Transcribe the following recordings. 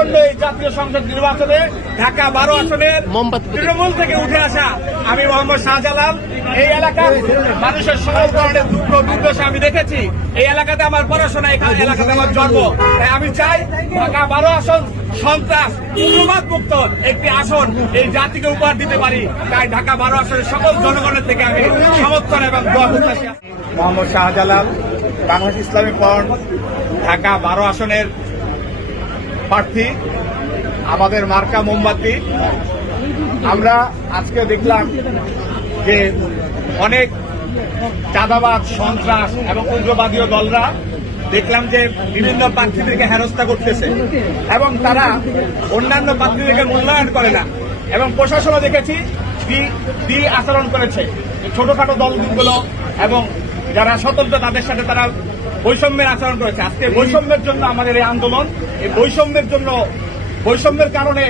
আসন্ন এই জাতীয় সংসদ নির্বাচনে ঢাকা 12 আসনের তৃণমূল থেকে উঠে আসা আমি মোহাম্মদ শাহজালাল। এই এলাকার মানুষের সকল ধরনের দুঃখ দুর্দশা আমি দেখেছি। এই এলাকাতে আমার পড়াশোনা, এই এলাকাতে আমার জন্ম। তাই আমি চাই ঢাকা 12 আসন সন্ত্রাস উগ্রবাদ মুক্ত একটি আসন এই জাতিকে উপহার দিতে পারি। তাই ঢাকা 12 আসনের সকল জনগণের থেকে আমি সমর্থন এবং দোয়া প্রত্যাশী। মোহাম্মদ শাহজালাল, বাংলাদেশ ইসলামী ফ্রন্ট, ঢাকা 12 আসনের প্রার্থী। আমাদের মার্কা মোমবাতি। আমরা আজকে দেখলাম যে অনেক চাঁদাবাজ, সন্ত্রাস এবং উগ্রবাদীয় দলরা দেখলাম যে বিভিন্ন প্রার্থীদেরকে হেনস্থা করতেছে এবং তারা অন্যান্য প্রার্থীদেরকে মূল্যায়ন করে না এবং প্রশাসনও দেখেছি দি আচরণ করেছে। ছোটখাটো দলগুলো এবং যারা স্বতন্ত্র তাদের সাথে তারা বৈষম্যের আচরণ করেছে। আজকে বৈষম্যের জন্য আমাদের এই আন্দোলন, এই বৈষম্যের কারণে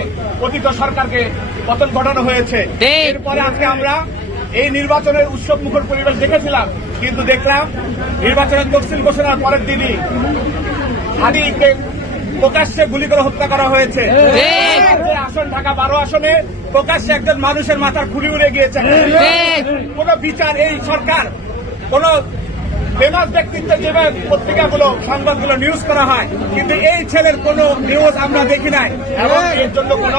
অতীত সরকারকে পতন ঘটানো হয়েছে। এরপরে আজকে আমরা এই নির্বাচনের উৎসব মুখর পরিবেশ দেখেছিলাম, কিন্তু দেখলাম নির্বাচনের তফসিল ঘোষণার পরের দিনই হাদিকে প্রকাশ্যে গুলি করে হত্যা করা হয়েছে। আসন ঢাকা 12 আসনে প্রকাশ্যে একজন মানুষের মাথার খুলি উড়ে গিয়েছে। কোন বিচার এই সরকার, কোন ফেমাস ব্যক্তিত্ব যেভাবে পত্রিকাগুলো সংবাদগুলো নিউজ করা হয়, কিন্তু এই ছেলের কোন নিউজ আমরা দেখি নাই এবং এর জন্য কোন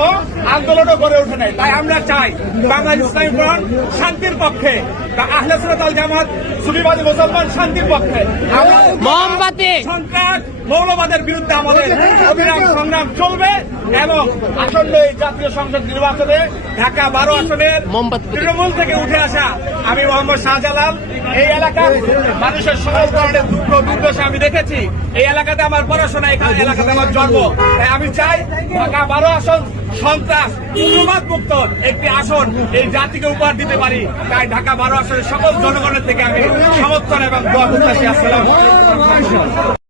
আন্দোলনও গড়ে ওঠে নাই। তাই আমরা চাই বাংলাদেশ ইসলামী ফ্রন্ট শান্তির পক্ষে, আহলে সুন্নাত ওয়াল জামাত সুফিবাদী মুসলমান শান্তির পক্ষে। সন্ত্রাস মৌলবাদের বিরুদ্ধে আমাদের অবিরাম সংগ্রাম চলবে এবং আসন্ন এই জাতীয় সংসদ নির্বাচনে ঢাকা 12 আসনের তৃণমূল থেকে উঠে আসা আমি মোহাম্মদ শাহজালাল। এই এলাকার মানুষের সকল ধরনের দুঃখ দুর্দশা আমি দেখেছি। এই এলাকাতে আমার পড়াশোনা, এই এলাকাতে আমার জন্ম। তাই আমি চাই ঢাকা 12 আসন সন্ত্রাস উগ্রবাদ মুক্ত একটি আসন এই জাতিকে উপহার দিতে পারি। তাই ঢাকা 12 আসনের সকল জনগণের থেকে আমি সমর্থন এবং দোয়া প্রত্যাশী। আসসালামু আলাইকুম।